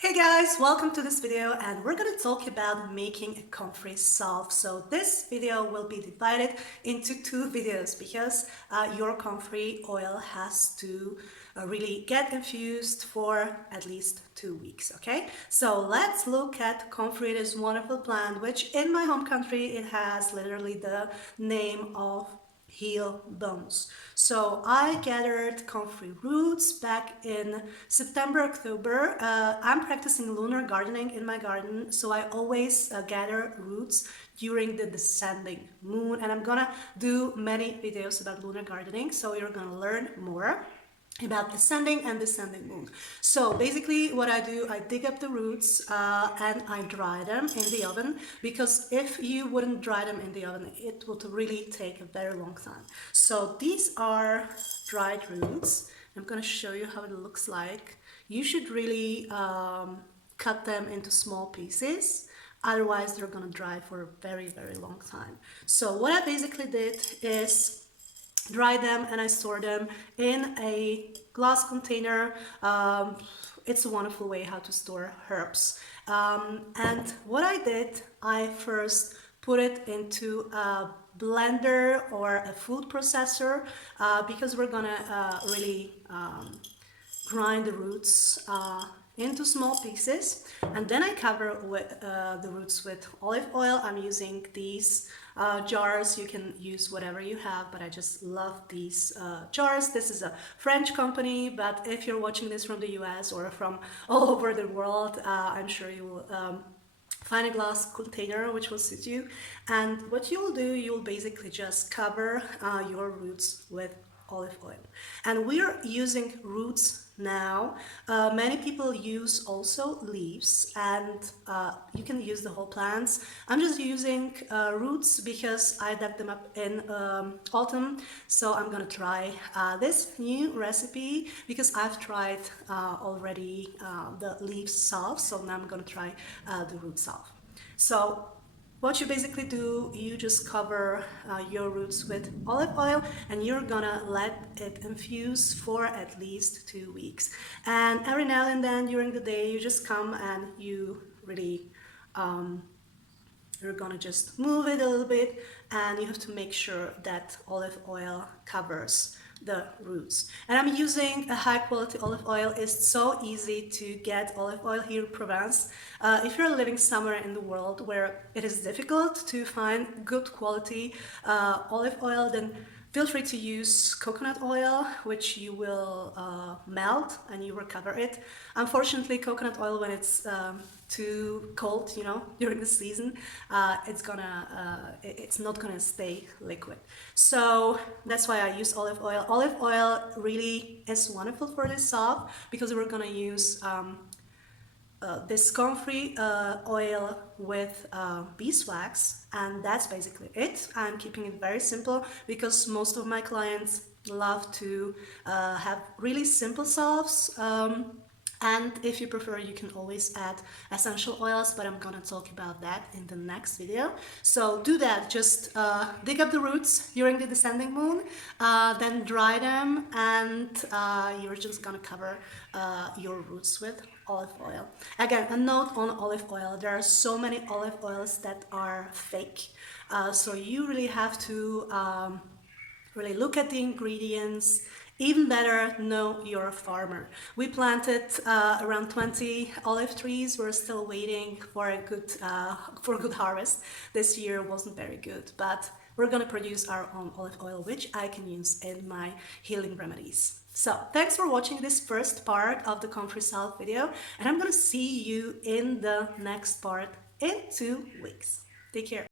Hey guys, welcome to this video and we're going to talk about making a comfrey salve. So this video will be divided into two videos because your comfrey oil has to really get infused for at least 2 weeks, okay? So let's look at comfrey, this wonderful plant, which in my home country it has literally the name of heel bones. So I gathered comfrey roots back in September, October. I'm practicing lunar gardening in my garden, so I always gather roots during the descending moon, and I'm gonna do many videos about lunar gardening, so you're gonna learn more about ascending and descending moon. So basically what I do, I dig up the roots and I dry them in the oven, because if you wouldn't dry them in the oven, it would really take a very long time. So these are dried roots. I'm going to show you how it looks like. You should really cut them into small pieces. Otherwise, they're going to dry for a very, very long time. So what I basically did is dry them and I store them in a glass container. It's a wonderful way how to store herbs. And what I did, I first put it into a blender or a food processor because we're gonna really grind the roots into small pieces, and then I cover the roots with olive oil. I'm using these jars. You can use whatever you have, but I just love these jars. This is a French company, but if you're watching this from the US or from all over the world, I'm sure you will find a glass container which will suit you. And what you'll do, you'll basically just cover your roots with olive oil. And we're using roots now. Many people use also leaves, and you can use the whole plants. I'm just using roots because I dug them up in autumn. So I'm gonna try this new recipe because I've tried already the leaf salve. So now I'm gonna try the root salve. So what you basically do, you just cover your roots with olive oil and you're gonna let it infuse for at least 2 weeks. And every now and then during the day, you just come and you really, you're gonna just move it a little bit, and you have to make sure that olive oil covers the roots. And I'm using a high quality olive oil. It's so easy to get olive oil here in Provence. If you're living somewhere in the world where it is difficult to find good quality olive oil, then feel free to use coconut oil, which you will melt and you recover it. Unfortunately, coconut oil, when it's too cold, you know, during the season, it's not gonna stay liquid. So that's why I use olive oil. Olive oil really is wonderful for this salve because we're gonna use this comfrey oil with beeswax, and that's basically it. I'm keeping it very simple because most of my clients love to have really simple salves. And if you prefer, you can always add essential oils, but I'm gonna talk about that in the next video. So do that, just dig up the roots during the descending moon, then dry them, and you're just gonna cover your roots with olive oil. Again, a note on olive oil, there are so many olive oils that are fake. So you really have to really look at the ingredients. Even better, know you're a farmer. We planted around 20 olive trees. We're still waiting for a good harvest. This year wasn't very good, but we're gonna produce our own olive oil, which I can use in my healing remedies. So thanks for watching this first part of the comfrey salve video, and I'm gonna see you in the next part in 2 weeks. Take care.